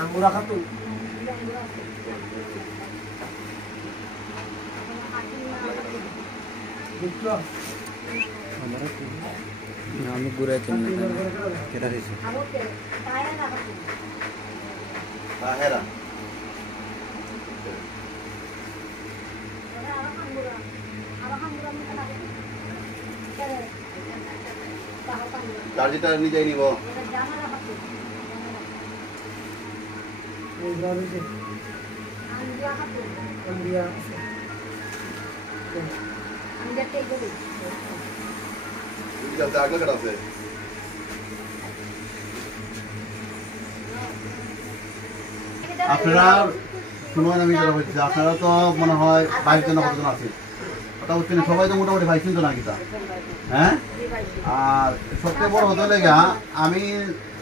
Anggura Khatun. আমি ঘুরে চলতে কেটা হয়েছে Tahera. চার্জিটা নিজেই নিব আগলে কাটা আছে আপনারা সময় আমি যারা হচ্ছে আপনারা তো মনে হয় 22 জন কতজন আছে ওটা হচ্ছে সবাই তো মোটামুটি 22 জন তো না কিতা হ্যাঁ আর সবচেয়ে বড় হতে লেগে আমি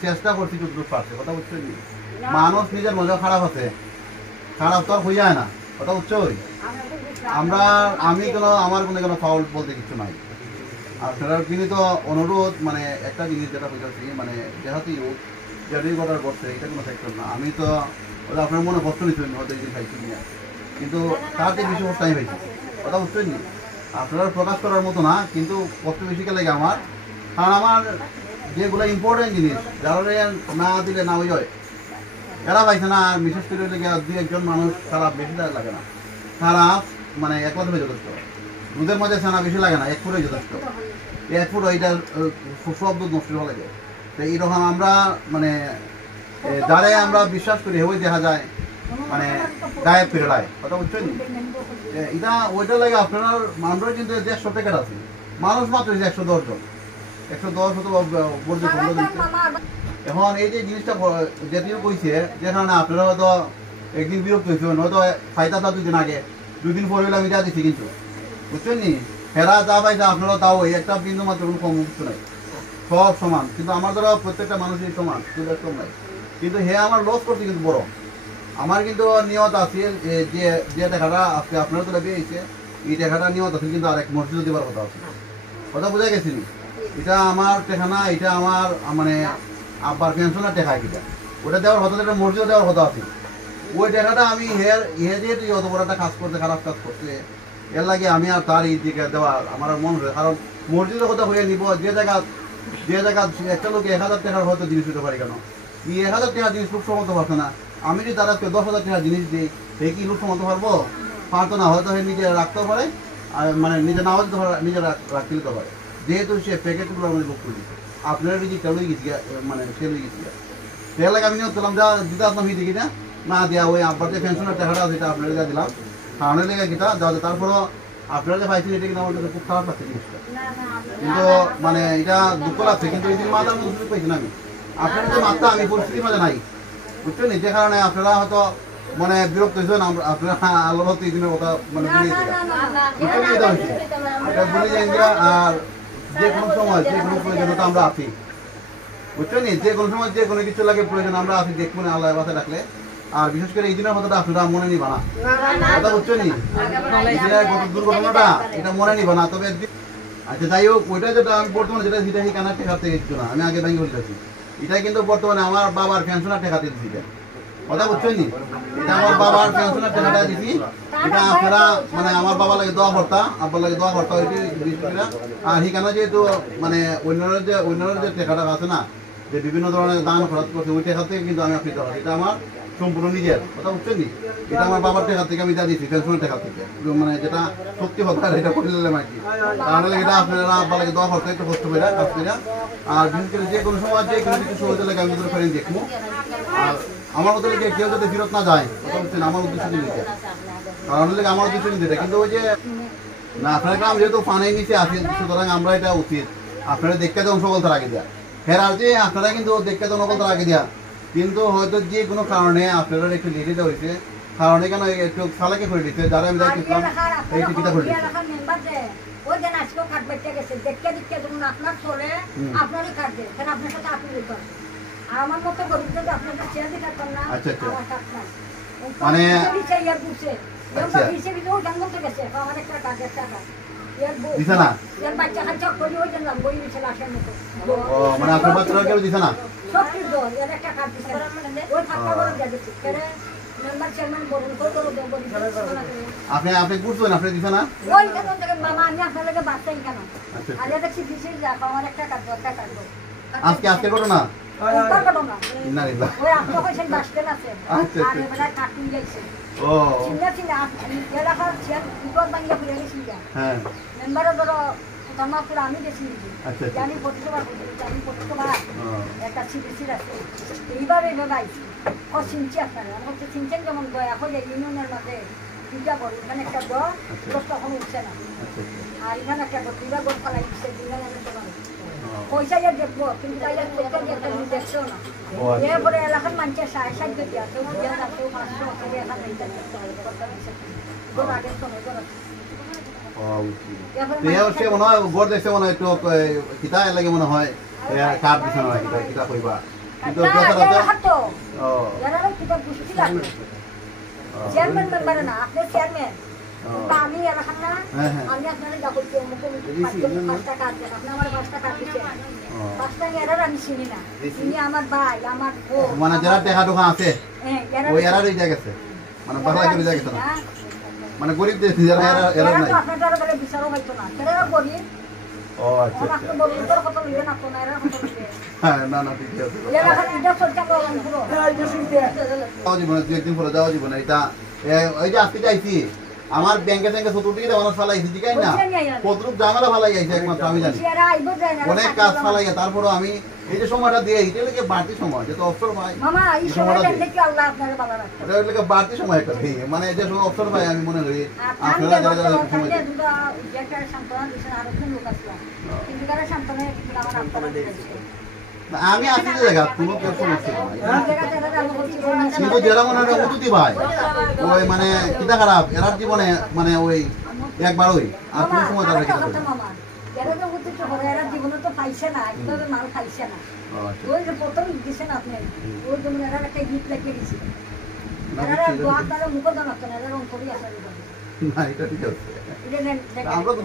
চেষ্টা করছি যতটুকু পারছি কথা হচ্ছে মানুষ নিজের মজা খারাপ আছে খারাপ তো আর হয়ে যায় না কথা হচ্ছে আমি কোনো আমার কোনো ফাউল বলতে কিছু নাই আপনারা বিনীত অনুরোধ মানে একটা জিনিস যেটা বুঝাচ্ছি মানে যেহেতু যেটাই অর্ডার করছে এটা কোনো ফ্যাক্টর না আমি তো ওটা আপনার মনে কষ্ট নিচ্ছেন হয়তো এই দিন খাইছি নিয়ে কিন্তু তার যে বেশি কষ্ট আমি পাইছি কথা বুঝছেন নি আপনারা প্রকাশ করার মতো না কিন্তু কষ্ট বেশিকে লাগে আমার কারণ আমার যেগুলো ইম্পর্টেন্ট জিনিস যারা না দিলে না হয় এরা পাইছে না আর বিশেষ করে লেগে দুই একজন মানুষ খারাপ বেশি লাগে না খারাপ মানে এক লাখ যথেষ্ট দুধের মধ্যে ছানা বেশি লাগে না 1 ফুটই যথেষ্ট 1 ফুট ওইটা সব দুধ নষ্ট হয়ে লাগে তো এইরকম আমরা মানে যারাই আমরা বিশ্বাস করি ওই দেখা যায় মানে গায়েব ফিরে কথা বুঝছেন এটা ওইটা লাগে আপনার আমরা কিন্তু 150 প্যাকেট আছে মানুষ মাত্র 110 জন 110 হতো বলতে এখন এই যে জিনিসটা যেদিন কইছে যেখানে আপনারা হয়তো একদিন বিরক্ত হয়েছেন হয়তো ফায়দা 2 দিন আগে 2 দিন পরে আমি যা দিচ্ছি কিন্তু বুঝছেন নি হেরা যা পাইছে আপনারা তাও এই একটা বিন্দু মাত্র কোনো কম কিছু নাই সব সমান কিন্তু আমার দ্বারা প্রত্যেকটা মানুষই সমান কিন্তু কম নাই কিন্তু হে আমার লস করছে কিন্তু বড় আমার কিন্তু নিয়ত আছে যে টাকাটা আজকে আপনার তো পেয়েছে এই টাকাটা নিয়ত আছে কিন্তু আরেক মসজিদে দেওয়ার কথা আছে কথা বোঝা গেছিল এটা আমার টাকা না এটা আমার মানে আব্বার পেনশনের টাকা এটা ওটা দেওয়ার কথা একটা মসজিদে দেওয়ার কথা আছে ওই টাকাটা আমি হে যেহেতু অত বড় একটা কাজ করতে খারাপ কাজ করতে এর লাগে আমি আর তার এই দিকে দেওয়া আমার মন হয় কারণ মসজিদের কথা হয়ে নিব যে জায়গা একটা লোক 1000 টাকার হয়তো জিনিস দিতে পারি কেন এই 1000 টাকা জিনিস খুব সমত পারছে না আমি যদি তারা 10,000 টাকা জিনিস দিই সে কি লোক সমত পারবো পারতো না হয়তো নিজে রাখতেও পারে আর মানে নিজে নাও দিতে পারে নিজে রাখতে দিতে পারে যেহেতু সে প্যাকেটগুলো আমাদের বুক করে দিচ্ছে আপনারা যদি চলে গেছি মানে সেল হয়ে গেছি সে লাগে আমি নিয়ে চললাম যা দিতে আসলাম হিদি কিনা না দেওয়া ওই আব্বার যে পেনশনের টাকাটা সেটা আপনারা যা দিলাম খাওয়ানোর লেগে কিনা যাওয়া তারপরও আপনারা যে পাইছেন এটা কিন্তু আমার কাছে খুব খারাপ লাগছে জিনিসটা কিন্তু মানে এটা দুঃখ লাগছে কিন্তু এই দিন মাথার মধ্যে সুযোগ পাইছি না আমি আপনারা যে মাত্রা আমি পরিস্থিতির মাঝে নাই বুঝছেন যে কারণে আপনারা হয়তো মানে বিরক্ত হয়েছেন আপনারা আল্লাহর হতে এই দিনের কথা মানে ভুলে এটা ভুলে যাই আর যে কোনো সময় যে কোনো প্রয়োজনীয়তা আমরা আছি বুঝছেন যে কোনো সময় যে কোনো কিছু লাগে প্রয়োজন আমরা আছি দেখবো না আল্লাহর কথা ডাকলে আর বিশেষ করে এই দিনের কথাটা আপনারা মনে নিবা না কথা বুঝছেন গত দুর্ঘটনাটা এটা মনে নিবা না তবে আচ্ছা যাই হোক ওইটা যেটা আমি বর্তমানে যেটা সেটা এই কানার টেকাতে গেছিল না আমি আগে ব্যাংকে বলতেছি এটা কিন্তু বর্তমানে আমার বাবার পেনশনের টেকাতে দিচ্ছি কথা বুঝছেন নি এটা আমার বাবার পেনশনের টাকাটা দিছি এটা আপনারা মানে আমার বাবা লাগে দোয়া ভর্তা আব্বার লাগে দোয়া ভর্তা হইতে আর সেখানে যেহেতু মানে অন্যের যে টাকাটা আছে না যে বিভিন্ন ধরনের দান খরচ করছে ওই টাকা থেকে কিন্তু আমি আপনি এটা আমার সম্পূর্ণ নিজের কথা বুঝছেন নি এটা আমার বাবার টাকা থেকে আমি যা দিচ্ছি পেনশনের টাকা থেকে মানে যেটা সত্যি কথা এটা করে নিলাম আর কি তাহলে এটা আপনারা আব্বাকে দোয়া করতে একটু কষ্ট করে কাজ করে আর বিশেষ করে যে কোনো সময় যে কোনো কিছু হতে লাগে আমি ফেরেন দেখবো আর আমার মতো লেগে কেউ যাতে ফেরত না যায় কথা বুঝছেন আমার উদ্দেশ্য কিন্তু কারণ লেগে আমার উদ্দেশ্য কিন্তু এটা কিন্তু ওই যে না আপনার গ্রাম যেহেতু ফানে নিচে আসি সুতরাং আমরা এটা উচিত আপনারা দেখতে দেন সকলতার আগে দেওয়া ফেরার যে আপনারা কিন্তু দেখতে দেন সকলতার আগে দেওয়া কিন্তু হয়তো যে কোনো কারণে আপনারা একটু লেটে দেওয়া হয়েছে কারণে কেন একটু সালাকে করে দিচ্ছে যারা আমি দেখলাম এই টিকিটা করে দিচ্ছে ওই যে আজকেও কাট বেঁচে গেছে দেখতে দেখতে যখন আপনার চলে আপনারই কাটবে কারণ আপনার সাথে আপনি দিতেন আর আমার মতো গরিবদের তো আপনাদের ছেড়ে দিতে পারতাম না আচ্ছা আচ্ছা আমার কাট নাই মানে ইয়ার বুঝছে আচ্ছা বিছে বিছে ওই জঙ্গল থেকে গেছে আমার একটা কাট ইয়ার বউ দিছে না ইয়ার বাচ্চা কাচ্চা করে ওই জন্য বই দিছে লাশের মতো ও মানে আপনার বাচ্চারা কেউ দিছে না সব কিছু দল ইয়ার একটা কাট দিছে ওই থাকা বড় দিয়ে দিচ্ছে কেন মেম্বার চেয়ারম্যান বলুন কই করো দেব বলি আপনি বুঝছেন আপনি দিছে না ওই কেন থেকে মামা আমি আপনার লাগে বাচ্চাই কেন আচ্ছা আর এটা কি দিছে যা আমার একটা কাট কাটবো আজকে করো না উপর কাটো না না রে ওই আপনি কইছেন বাসতে আছে আচ্ছা, আর এবারে কাটুন যাইছে ও চিন্তা চিন্তা এলাকার চেয়ার বিপদ ভাঙিয়া ফিরে গেছি হ্যাঁ মেম্বারও ধরো ধর্মাপুর আমি গেছি আচ্ছা, আচ্ছা। জানি প্রতিবার জানি প্রতিবার ও, একটা সিবিসির আছে এইভাবে এইভাবে আইছি ও চিনছি আপনারা আমার হচ্ছে চিনছেন যেমন দয়া করে ইউনিয়নের মধ্যে দুইটা গড় এখানে একটা গড় লোক তখন উঠছে না আচ্ছা আচ্ছা আর এখানে একটা গড় দুইটা গড় ফেলাই দিচ্ছে দুইটা জানে তো ও, পয়সা ইয়ে দেখবো কিন্তু তাইলে প্রত্যেক একটা জিনিস দেখছেও না ও, আচ্ছা। এরপরে এলাকার মানুষের সাহায্য দিয়া কেউ দিয়া না কেউ 500 কেউ 1000 গড় আগের সময় গড় আছে। ও, বুঝছি। তো এ হচ্ছে মনে হয় গড় দেখছে মনে হয় একটু কিতা লাগে মনে হয় কাঠ দিছে না কিতা কইবা কিন্তু না, বেচারা তো এলাকার তো ও এলাকার কিতা বুঝতে লাগে চেয়ারম্যান মেম্বার না আপনি চেয়ারম্যান তা আমি এলাকার না হ্যাঁ, হ্যাঁ। আমি আপনাদের ডাকুন পাঁচটা কাজ দেন আপনি আমার 5টা কাজ দিচ্ছেন ও। 5টা এরার আমি চিনি না চিনি আমার ভাই আমার বউ মানে যারা টেকা টোকা আছে হ্যাঁ ওই এরা রয়ে গেছে মানে বাংলা করে গেছে না মানে গরিব দেশ যারা এরা নাই আপনাদের বলে বিচারও হইতো না এরা গরিব ও আচ্ছা ওরা আচ্ছা তো বলি তোর কত লিবে না কোন এরা কত লিবে হ্যাঁ না না ঠিক আছে এরা এটা সরকার করলাম পুরো যাওয়া জীবনে দু একদিন পরে যাওয়া জীবনে এটা ওই যে আজকে যাইছি আমার ব্যাংকে ট্যাঙ্কে চতুর্দিকে মানুষ ফালাইছি ঠিক আছে না কতটুক ঝামেলা ফালাই যাইছে একমাত্র আমি জানি এরা আইব যায় না অনেক কাজ ফালাইয়া তারপরও আমি এই যে সময়টা দিয়ে এটা লেগে বাড়তি সময় যেহেতু অবসর পাই মামা এই এই সময়টা সময়টা দিই। দেখি আল্লাহ আপনারে ভালো রাখে ওটা লেগে বাড়তি সময় একটা দিই মানে যে সময় অবসর পাই আমি মনে করি আর আপনারা যারা যারা সময় ঠান্ডা দেন। দুটো যেটা সান্তনা দিছেন আর একটু লোক আসলো কিন্তু তারা সান্তনা কিন্তু আমার আপনারা দিয়েছে না, আমি আসি যে জায়গা কোনো কেউ সমস্যা নাই জায়গাতে এরা আলো বলছি কিন্তু যারা মনে হয় উতুতি ভাই ওই মানে কিতা খারাপ এরার জীবনে মানে ওই একবার ওই আর কোনো সময় তারা কিছু করে না। মামা এরা তো হচ্ছে করে এরা জীবনে তো পাইছে না একভাবে মাল খাইছে না ও, আচ্ছা। ওই যে প্রথম দিছেন আপনি ওই যেমন এরা একটা গিফট লাগিয়ে দিছে না, এরা বুঝছি, এটা দোয়া ঠিক তারা মুখ জানাতো না এরা অঙ্করই আসে আছে। না এটা ঠিক আছে এটা দেখেন আমরা তো